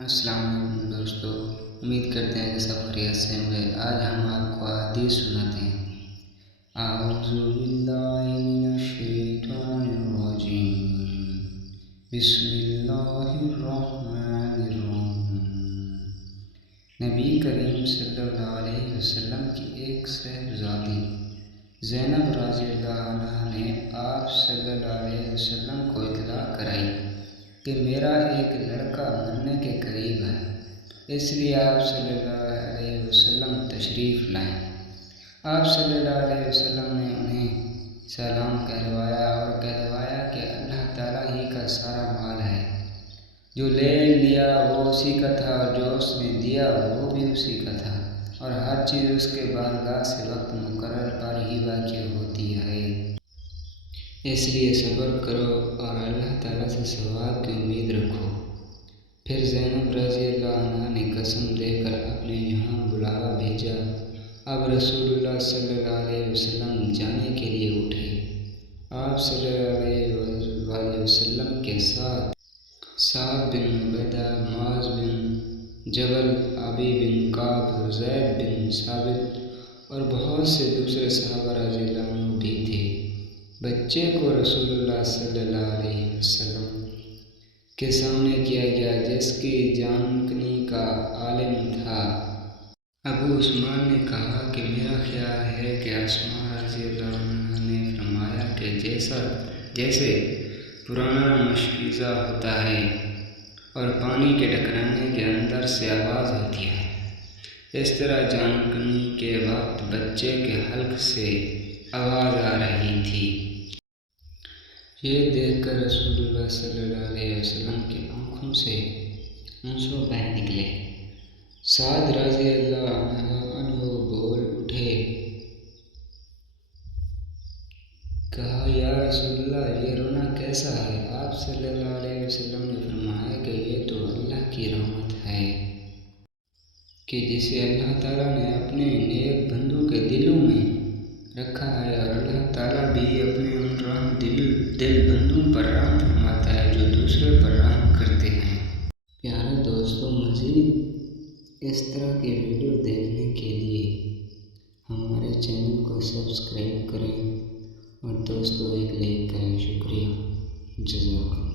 السلام علیکم دوستو، امید کرتے ہیں کہ سب خیریت سے ہوں گے۔ آج ہم آپ کو حدیث سناتے ہیں۔ اعوذ باللہ من الشیطان الرجیم، بسم اللہ الرحمن الرحیم۔ نبی کریم صلی اللہ علیہ وسلم کی ایک صاحبزادی زینب رضی اللہ عنہ نے آپ صلی اللہ علیہ وسلم کو اطلاع کرائی کہ میرا ایک لڑکا مرنے کے قریب ہے، اس لیے آپ صلی اللہ علیہ وسلم تشریف لائیں۔ آپ صلی اللہ علیہ وسلم نے انہیں سلام کہلوایا اور کہلوایا کہ اللہ تعالیٰ ہی کا سارا مال ہے، جو لے لیا وہ اسی کا تھا اور جو اس نے دیا وہ بھی اسی کا تھا، اور ہر چیز اس کے بارگاہ سے وقت مقرر پر ہی واقع ہوتی ہے۔ اس لیے صبر کرو اور اللہ تعالیٰ سے ثواب کی امید رکھو۔ پھر زینب رضی اللہ عنہ نے قسم دے کر اپنے یہاں بلاوا بھیجا۔ اب رسول اللہ صلی اللہ علیہ وسلم جانے کے لیے اٹھے۔ آپ صلی اللہ علیہ وسلم کے ساتھ سعد بن عبیدہ، معاذ بن جبل، ابی بن کعب، زید بن ثابت اور بہت سے دوسرے صحابہ رضی اللہ عنہ بھی تھے۔ بچے کو رسول اللہ صلی اللہ علیہ وسلم کے سامنے کیا گیا، جس کی جانکنی کا عالم تھا۔ ابو عثمان نے کہا کہ میرا خیال ہے کہ اسماء رضی اللہ عنہ نے فرمایا کہ جیسے پرانا مشکیزہ ہوتا ہے اور پانی کے ٹکرانے کے اندر سے آواز ہوتی ہے، اس طرح جانکنی کے وقت بچے کے حلق سے آواز آ رہی تھی۔ یہ دیکھ کر رسول اللہ صلی اللہ علیہ وسلم کی آنکھوں سے آنسو بہہ نکلے۔ سعد رضی اللہ عنہ بول اٹھے، کہا یا رسول اللہ، یہ رونا کیسا ہے؟ آپ صلی اللہ علیہ وسلم نے فرمایا کہ یہ تو اللہ کی رحمت ہے کہ جسے اللہ تعالیٰ نے اپنے نیک بندوں کے دلوں میں رکھا ہے، اور اللہ تعالیٰ بھی اپنے ان رحم دل بندوں پر رحم فرماتا ہے جو دوسرے پر رحم کرتے ہیں۔ پیارے دوستوں، مزید اس طرح کی ویڈیو دیکھنے کے لیے ہمارے چینل کو سبسکرائب کریں اور دوستوں ایک لائک کریں۔ شکریہ، جزاک اللہ۔